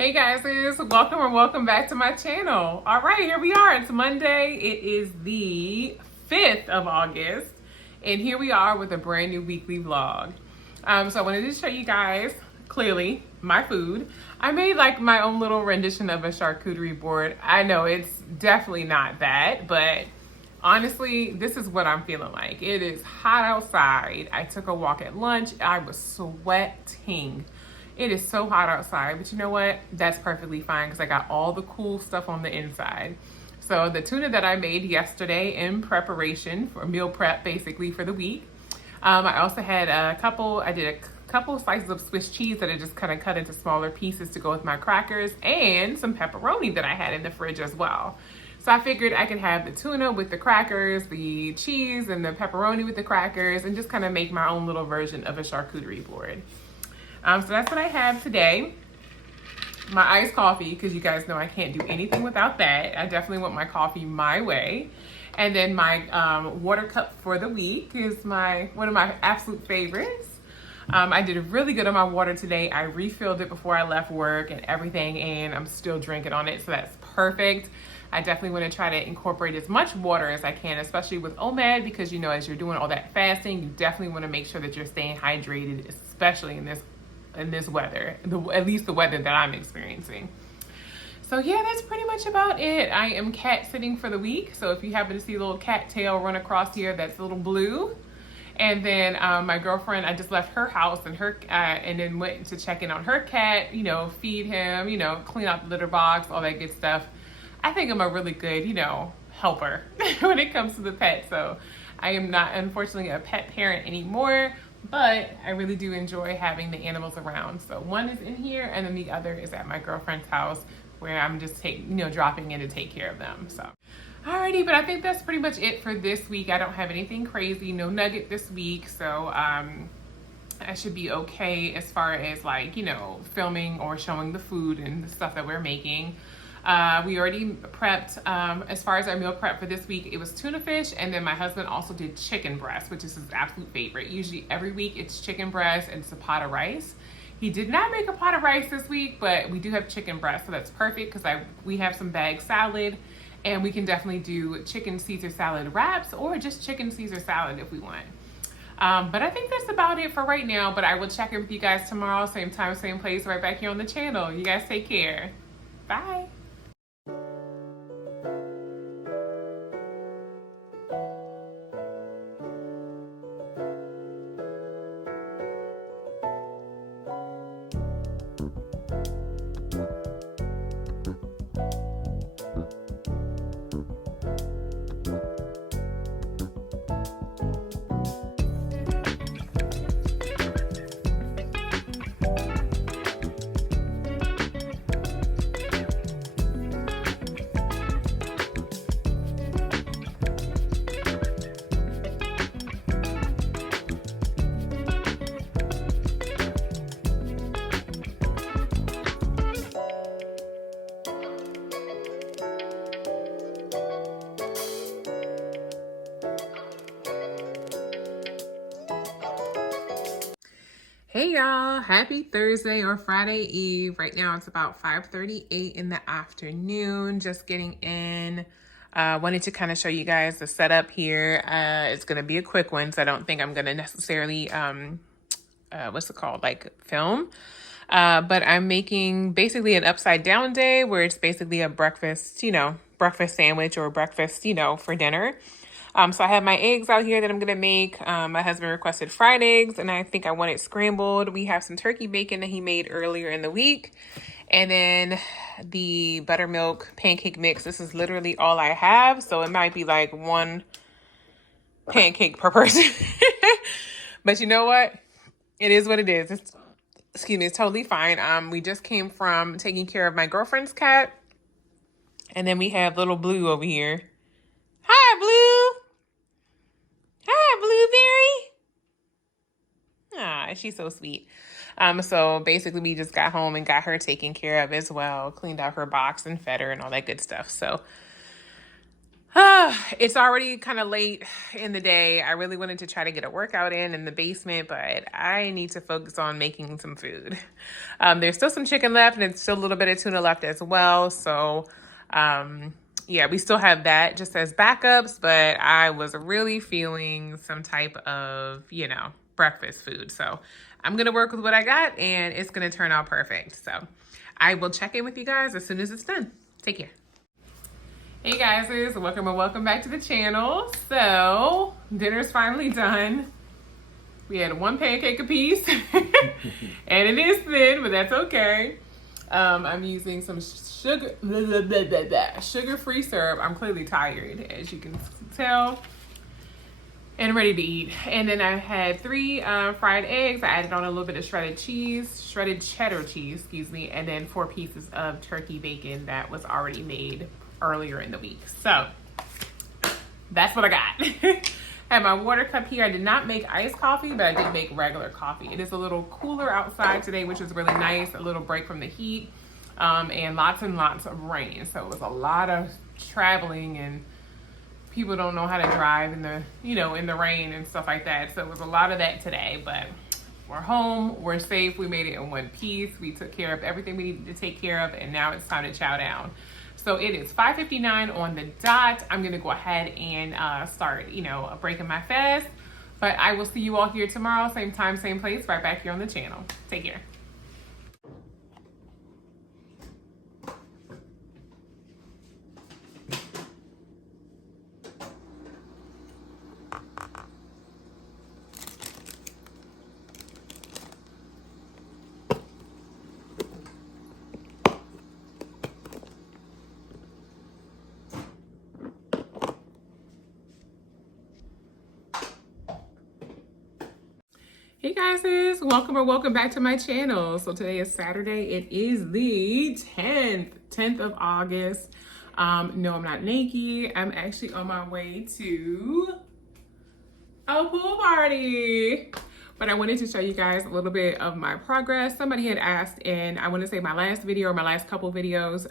Hey guys, welcome back to my channel. All right, here we are. It's Monday. It is the 5th of August, and here we are with a brand new weekly vlog. So I wanted to show you guys clearly my food. I made like my own little rendition of a charcuterie board. I know it's definitely not that, but honestly, this is what I'm feeling like. It is hot outside. I took a walk at lunch. I was sweating. It is so hot outside, but you know what? That's perfectly fine because I got all the cool stuff on the inside. So the tuna that I made yesterday in preparation for meal prep, basically for the week. I also had I did a couple slices of Swiss cheese that I just kind of cut into smaller pieces to go with my crackers, and some pepperoni that I had in the fridge as well. So I figured I could have the tuna with the crackers, the cheese, and the pepperoni with the crackers, and just kind of make my own little version of a charcuterie board. So that's what I have today. My iced coffee, because you guys know I can't do anything without that. I definitely want my coffee my way. And then my water cup for the week is one of my absolute favorites. I did really good on my water today. I refilled it before I left work and everything, and I'm still drinking on it, so that's perfect. I definitely want to try to incorporate as much water as I can, especially with OMAD, because you know, as you're doing all that fasting, you definitely want to make sure that you're staying hydrated, especially in this weather, at least the weather that I'm experiencing. So yeah, that's pretty much about it. I am cat sitting for the week, so if you happen to see a little cat tail run across here, that's a little blue. And then my girlfriend, I just left her house and then went to check in on her cat, feed him, clean out the litter box, all that good stuff. I think I'm a really good, helper when it comes to the pet. So I am not, unfortunately, a pet parent anymore, but I really do enjoy having the animals around. So one is in here, and then the other is at my girlfriend's house, where I'm just dropping in to take care of them. So alrighty, but I think that's pretty much it for this week. I don't have anything crazy, no nugget this week, so I should be okay as far as filming or showing the food and the stuff that we're making. We already prepped, as far as our meal prep for this week, it was tuna fish, and then my husband also did chicken breast, which is his absolute favorite. Usually every week it's chicken breast and it's a pot of rice. He did not make a pot of rice this week, but we do have chicken breast, so that's perfect because we have some bag salad, and we can definitely do chicken Caesar salad wraps or just chicken Caesar salad if we want. But I think that's about it for right now, but I will check in with you guys tomorrow, same time, same place, right back here on the channel. You guys take care. Bye. Hey y'all, happy Thursday or Friday Eve. Right now it's about 5:38 in the afternoon, just getting in. Wanted to kind of show you guys the setup here. It's going to be a quick one, so I don't think I'm going to necessarily, film. But I'm making basically an upside down day where it's basically a breakfast sandwich or breakfast, for dinner. So I have my eggs out here that I'm going to make. My husband requested fried eggs, and I think I want it scrambled. We have some turkey bacon that he made earlier in the week. And then the buttermilk pancake mix. This is literally all I have, so it might be like one pancake per person. But you know what? It is what it is. It's totally fine. We just came from taking care of my girlfriend's cat. And then we have little Blue over here. Hi, Blue. Hi, Blueberry. Ah, she's so sweet. So basically we just got home and got her taken care of as well, cleaned out her box and fed her and all that good stuff. So It's already kind of late in the day. I really wanted to try to get a workout in the basement, but I need to focus on making some food. There's still some chicken left, and there's still a little bit of tuna left as well. So, yeah, we still have that just as backups, but I was really feeling some type of, breakfast food. So I'm going to work with what I got, and it's going to turn out perfect. So I will check in with you guys as soon as it's done. Take care. Hey guys, welcome back to the channel. So dinner's finally done. We had one pancake apiece and it is thin, but that's okay. I'm using some sugar-free syrup. I'm clearly tired, as you can tell, and ready to eat. And then I had 3 fried eggs. I added on a little bit of shredded cheddar cheese, and then 4 pieces of turkey bacon that was already made earlier in the week. So that's what I got. I have my water cup here. I did not make iced coffee, but I did make regular coffee. It is a little cooler outside today, which is really nice. A little break from the heat, and lots of rain. So it was a lot of traveling, and people don't know how to drive in the rain and stuff like that. So it was a lot of that today, but we're home, we're safe, we made it in one piece. We took care of everything we needed to take care of, and now it's time to chow down. So it is 5:59 on the dot. I'm gonna go ahead and start, breaking my fast. But I will see you all here tomorrow, same time, same place, right back here on the channel. Take care. Hey guys, welcome back to my channel. So today is Saturday. It is the 10th of August. No, I'm not naked. I'm actually on my way to a pool party. But I wanted to show you guys a little bit of my progress. Somebody had asked, and I want to say my last video or my last couple videos,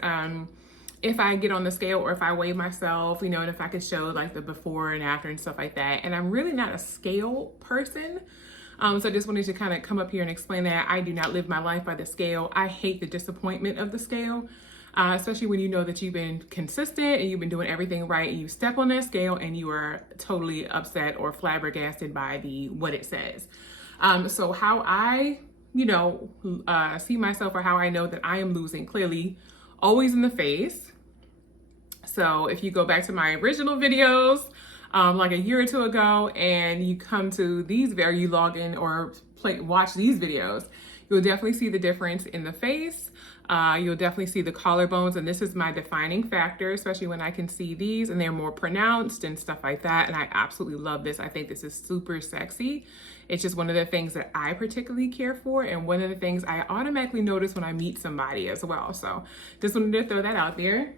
if I get on the scale or if I weigh myself, and if I could show like the before and after and stuff like that. And I'm really not a scale person. So I just wanted to kind of come up here and explain that I do not live my life by the scale. I hate the disappointment of the scale, especially when you know that you've been consistent and you've been doing everything right, and you step on that scale and you are totally upset or flabbergasted by what it says. So how I, see myself, or how I know that I am losing, clearly always in the face. So if you go back to my original videos, like a year or two ago, and you come to these, you log in or watch these videos, you'll definitely see the difference in the face. You'll definitely see the collarbones, and this is my defining factor, especially when I can see these and they're more pronounced and stuff like that. And I absolutely love this. I think this is super sexy. It's just one of the things that I particularly care for, and one of the things I automatically notice when I meet somebody as well. So just wanted to throw that out there.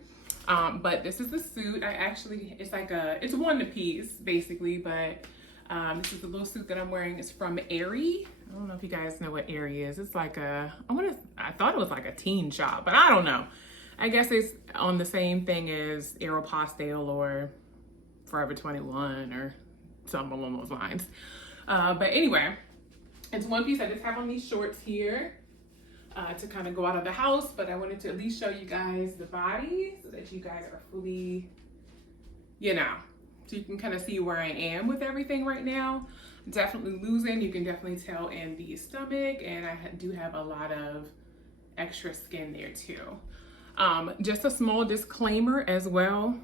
But this is the suit. It's one piece basically, but this is the little suit that I'm wearing. It's from Aerie. I don't know if you guys know what Aerie is. It's like I thought it was like a teen shop, but I don't know. I guess it's on the same thing as Aeropostale or Forever 21 or something along those lines. But anyway, it's one piece. I just have on these shorts here. To kind of go out of the house, but I wanted to at least show you guys the body so that you guys are fully, so you can kind of see where I am with everything right now. Definitely losing, you can definitely tell in the stomach, and I do have a lot of extra skin there too. Just a small disclaimer as well.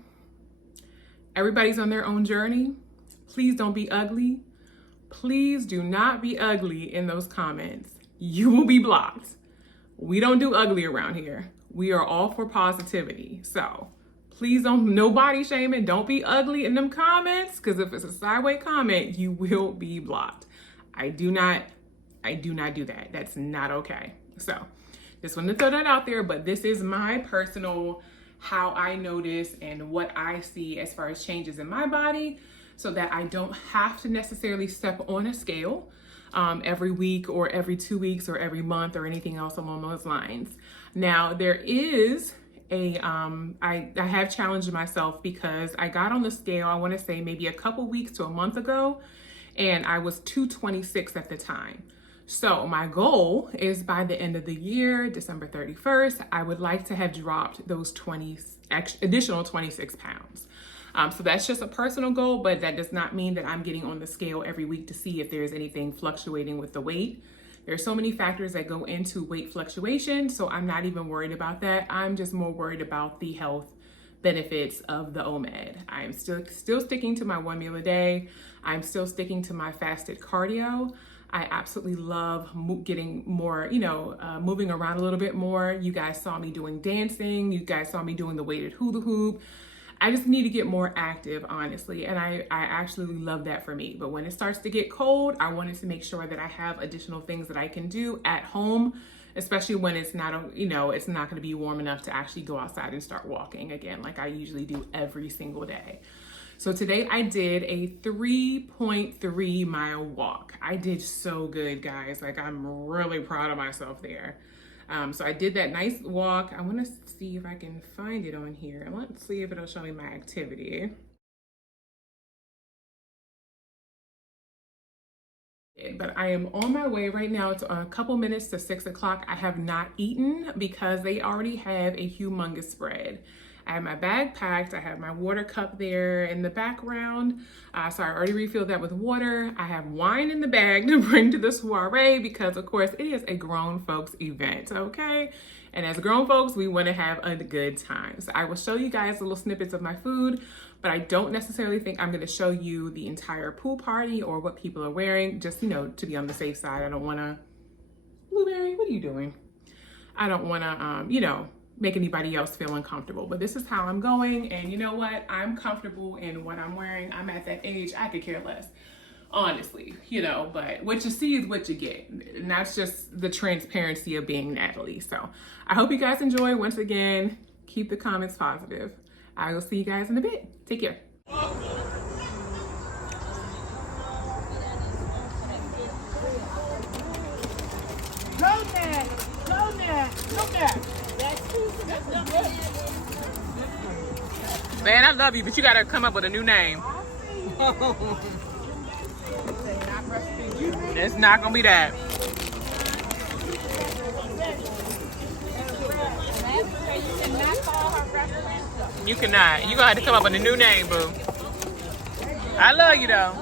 Everybody's on their own journey. Please don't be ugly. Please do not be ugly in those comments. You will be blocked. We don't do ugly around here. We are all for positivity. So please don't, no body shaming. Don't be ugly in them comments, because if it's a sideways comment, you will be blocked. I do not do that. That's not okay. So just wanted to throw that out there, but this is my personal, how I notice and what I see as far as changes in my body, so that I don't have to necessarily step on a scale every week or every 2 weeks or every month or anything else along those lines. Now, there is I have challenged myself because I got on the scale, I want to say maybe a couple weeks to a month ago, and I was 226 at the time. So my goal is by the end of the year, December 31st, I would like to have dropped those additional 26 pounds. So that's just a personal goal, but that does not mean that I'm getting on the scale every week to see if there's anything fluctuating with the weight. There's so many factors that go into weight fluctuation, so I'm not even worried about that. I'm just more worried about the health benefits of the OMAD. I'm still sticking to my 1 meal a day. I'm still sticking to my fasted cardio. I absolutely love getting more, moving around a little bit more. You guys saw me doing dancing. You guys saw me doing the weighted hula hoop. I just need to get more active, honestly, and I actually love that for me. But when it starts to get cold, I wanted to make sure that I have additional things that I can do at home, especially when it's not, it's not going to be warm enough to actually go outside and start walking again, like I usually do every single day. So today I did a 3.3 mile walk. I did so good, guys. Like, I'm really proud of myself there. So I did that nice walk. I want to see if I can find it on here. Let's see if it'll show me my activity. But I am on my way right now. It's a couple minutes to 6 o'clock. I have not eaten because they already have a humongous spread. I have my bag packed. I have my water cup there in the background. So I already refilled that with water. I have wine in the bag to bring to the soiree because, of course, it is a grown folks event, okay? And as grown folks, we want to have a good time. So I will show you guys little snippets of my food, but I don't necessarily think I'm going to show you the entire pool party or what people are wearing, just, to be on the safe side. I don't want to... Blueberry, what are you doing? I don't want to, make anybody else feel uncomfortable, but this is how I'm going. And you know what? I'm comfortable in what I'm wearing. I'm at that age, I could care less, honestly, but what you see is what you get. And that's just the transparency of being Natalie. So I hope you guys enjoy. Once again, keep the comments positive. I will see you guys in a bit. Take care. Man, I love you, but you gotta come up with a new name. It's not gonna be that. You cannot. You gonna have to come up with a new name, boo. I love you though.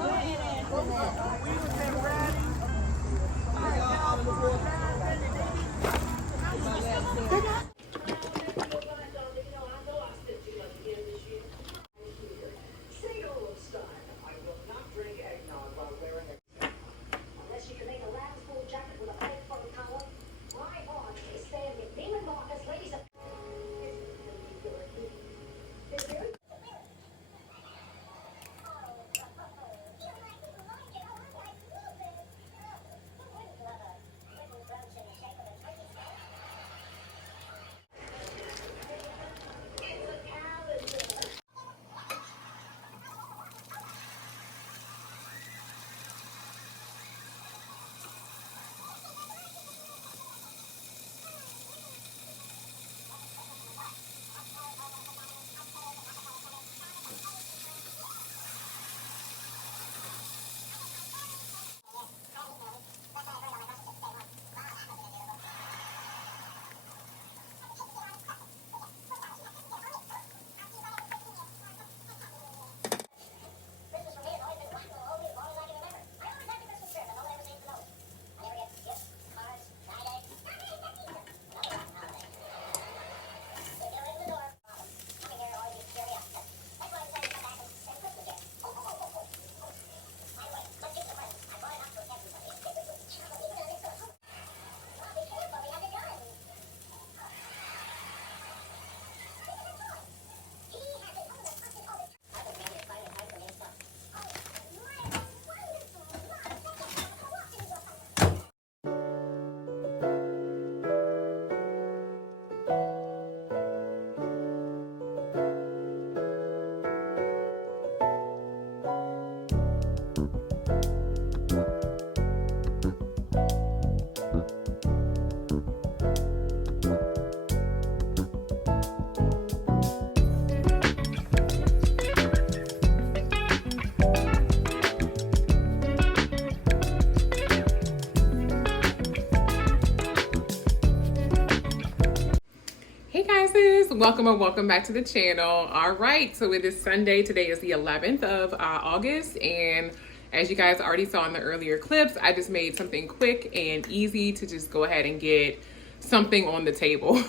bosses, welcome or welcome back to the channel. All right, so it is Sunday. Today is the 11th of August, and as you guys already saw in the earlier clips, I just made something quick and easy to just go ahead and get something on the table.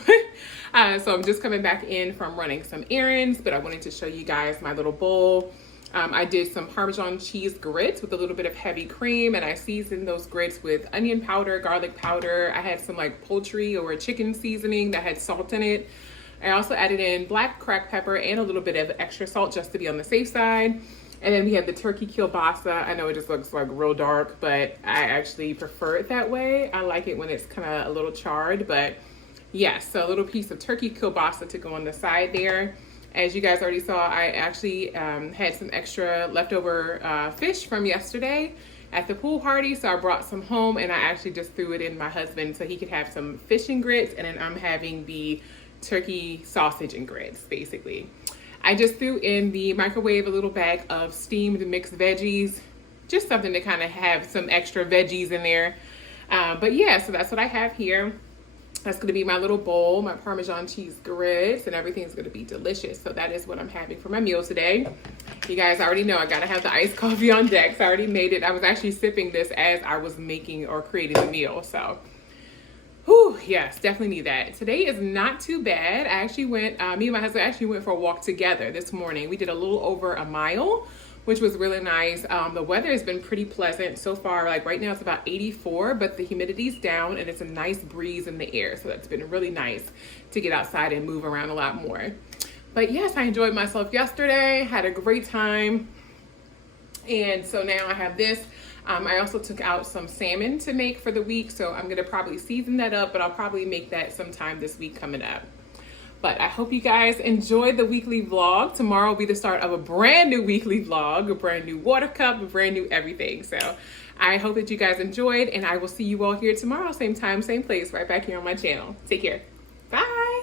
So I'm just coming back in from running some errands, but I wanted to show you guys my little bowl. I did some Parmesan cheese grits with a little bit of heavy cream, and I seasoned those grits with onion powder, garlic powder. I had some like poultry or chicken seasoning that had salt in it. I also added in black cracked pepper and a little bit of extra salt just to be on the safe side. And then we have the turkey kielbasa. I know it just looks like real dark, but I actually prefer it that way. I like it when it's kind of a little charred, but yes, so a little piece of turkey kielbasa to go on the side there. As you guys already saw, I actually had some extra leftover fish from yesterday at the pool party. So I brought some home and I actually just threw it in my husband so he could have some fish and grits. And then I'm having the turkey sausage and grits, basically. I just threw in the microwave a little bag of steamed mixed veggies, just something to kind of have some extra veggies in there. But yeah, so that's what I have here. That's going to be my little bowl, my Parmesan cheese grits, and everything's going to be delicious. So that is what I'm having for my meal today. You guys already know I got to have the iced coffee on deck. So I already made it. I was actually sipping this as I was making or creating the meal. So, whew, yes, definitely need that. Today is not ttoo bad. I actually went, me and my husband actually went for a walk together this morning. We did a little over a mile, which was really nice. The weather has been pretty pleasant so far. Like right now it's about 84, but the humidity's down and it's a nice breeze in the air. So that's been really nice to get outside and move around a lot more. But yes, I enjoyed myself yesterday, had a great time. And so now I have this. I also took out some salmon to make for the week. So I'm gonna probably season that up, but I'll probably make that sometime this week coming up. But I hope you guys enjoyed the weekly vlog. Tomorrow will be the start of a brand new weekly vlog, a brand new water cup, a brand new everything. So I hope that you guys enjoyed, and I will see you all here tomorrow, same time, same place, right back here on my channel. Take care. Bye.